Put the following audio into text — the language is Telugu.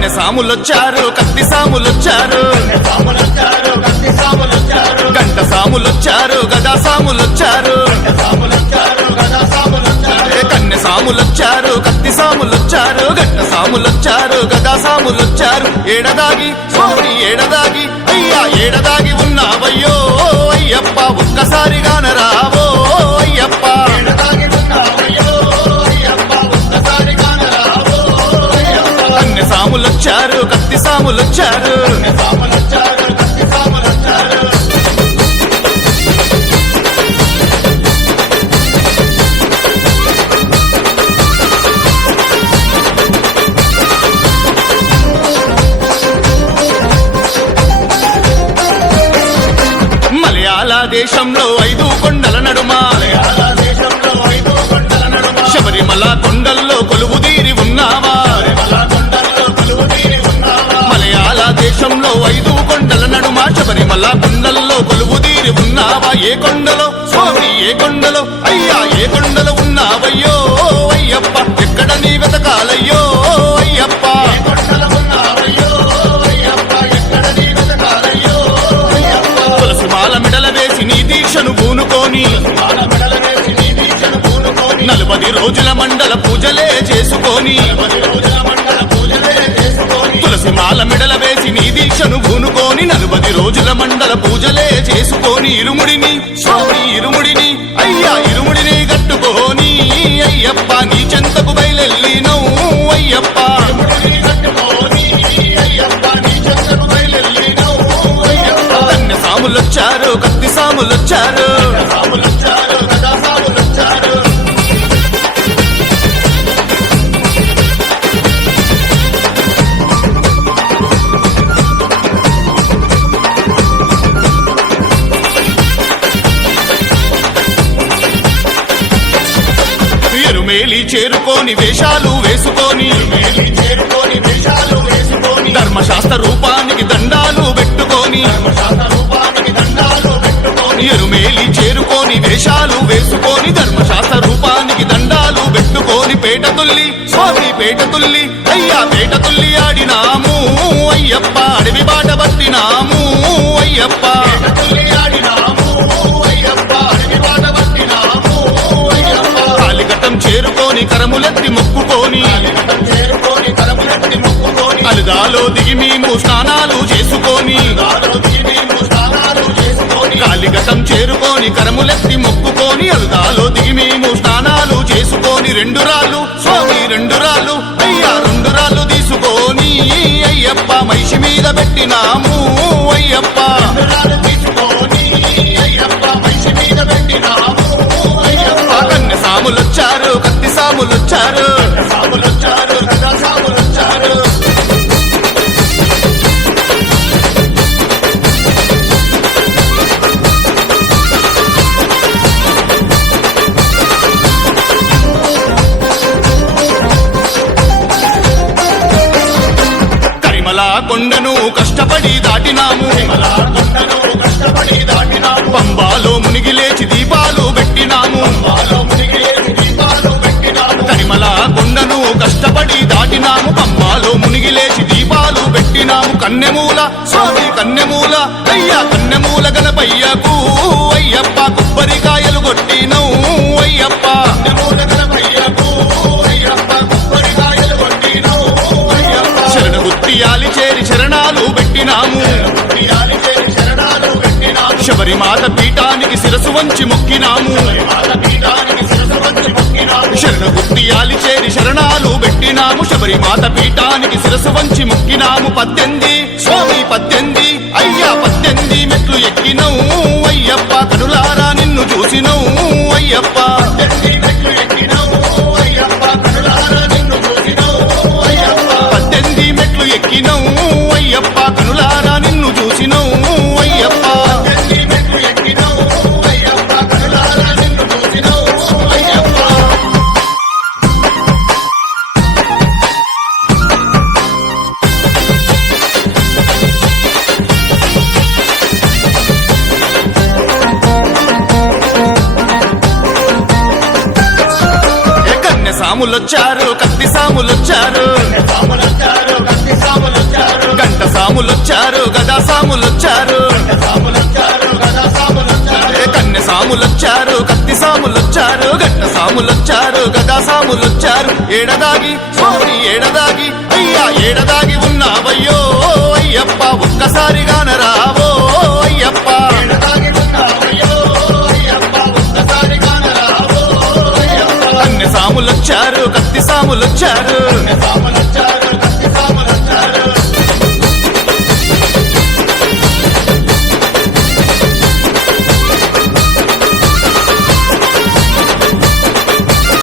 కన్నె సాములొచ్చారు కత్తి సాములొచ్చారు గంట సాములొచ్చారు గదా సాములొచ్చారు కన్నె సాములొచ్చారు కత్తి సాములొచ్చారు గంట సాములొచ్చారు గదా సాములొచ్చారు ఏడదాగి స్వామి ఏడదాగి అయ్యా ఏడదాగి ఉన్నావయ్యో అయ్యప్ప ఒక్కసారిగాన రావో అయ్యప్ప కన్నె సాములొచ్చారు కత్తి సాములొచ్చారు మలయాళ దేశంలో 5 కొండల నడుమ శబరిమల కొండల్లో కొలువుదీరి ఉన్నావా మలయాళ దేశంలో 5 కొండల నడుమ శబరిమల కొండల్లో కొలువుదీరి ఉన్నావా ఏ కొండలో స్వామి ఏ కొండలో అయ్యా ఏ కొండలో ఉన్నావయ్యో అయ్యప్ప ఎక్కడ నీ వెతకాలయ్యో అయ్యప్ప తులసిమాల మెడల వేసి నీ దీక్షను పూనుకొని 40 రోజుల మండల పూజలే చేసుకొని తులసిమాల మెడల వేసి నీ దీక్షను పూనుకొని 40 రోజుల మండల పూజలే చేసుకొని ఇరుముడిని స్వామి ఇరుముడిని అయ్యా ఇరుముడిని కట్టుకొని అయ్యప్ప నీ చెంతకు బయలెల్లినవు అయ్యప్ప కన్నె సాములొచ్చారు కత్తి సాములొచ్చారు ఎరుమేలి చేరుకొని వేషాలు వేసుకొని ధర్మశాస్త్ర రూపానికి దండాలు పెట్టుకొని ఎరుమేలి చేరుకొని వేషాలు వేసుకొని ధర్మశాస్త్ర రూపానికి దండాలు పెట్టుకొని పేట తుల్లి స్వామి పేట తుల్లి అయ్యా పేట తుల్లి ఆడినాము అయ్యప్ప అడవి బాట పట్టినాము అయ్యప్ప కాలిఘట్టం చేరుకొని కరములెత్తి మొక్కుకొని అలుదాలో దిగి మేము స్నానాలు చేసుకొని కాలిఘట్టం చేరుకొని కరములెత్తి మొక్కుకొని అలుదాలో దిగి మేము స్నానాలు చేసుకొని 2 రాళ్ళు స్వామి 2 రాళ్ళు అయ్యా 2 రాళ్ళు తీసుకొని అయ్యప్ప మహిషి మీద పెట్టినాము అయ్యప్ప కన్నె సాములొచ్చారు కత్తి సాములొచ్చారు కరిమల కొండను కష్టపడి దాటినాము పంబాలో మునిగి లేచి దీపాలు పెట్టినాము కరిమల కొండను కష్టపడి దాటినాము పంబాలో మునిగి లేచి దీపాలు పెట్టినాము కన్నెమూల స్వామి కన్నెమూల అయ్యా కన్నెమూల గణపయ్యకు అయ్యప్ప కొబ్బరికాయలు కొట్టినవు అయ్యప్ప శరణు గుత్తియాలి చేరి శరణాలు పెట్టినాము శబరిమాత పీఠానికి శిరసు వంచి మొక్కినాము శరణ గుత్తియాలి చేరి శరణాలు పెట్టినాము శబరిమాత పీఠానికి శిరసు వంచి మొక్కినాము 18 స్వామి 18 అయ్యా 18 మెట్లు ఎక్కినవు అయ్యప్ప కనులారా నిన్ను చూసినవు అయ్యప్ప 18 మెట్లు ఎక్కినవు అయ్యప్ప కనులారా నిన్ను చూసినవు అయ్యప్ప సాములొచ్చారు కత్తి సాములొచ్చారు గంట సాములొచ్చారు గదా సాములొచ్చారు కన్నె సాములొచ్చారు కత్తి సాములొచ్చారు గంట సాములొచ్చారు గదా సాములొచ్చారు ఏడదాగి స్వామి ఏడదాగి అయ్యా ఏడదాగి ఉన్నావయ్యో అయ్యప్ప ఒక్కసారిగాన రావో అయ్యప్ప కన్నె సాములొచ్చారు కత్తి సాములొచ్చారు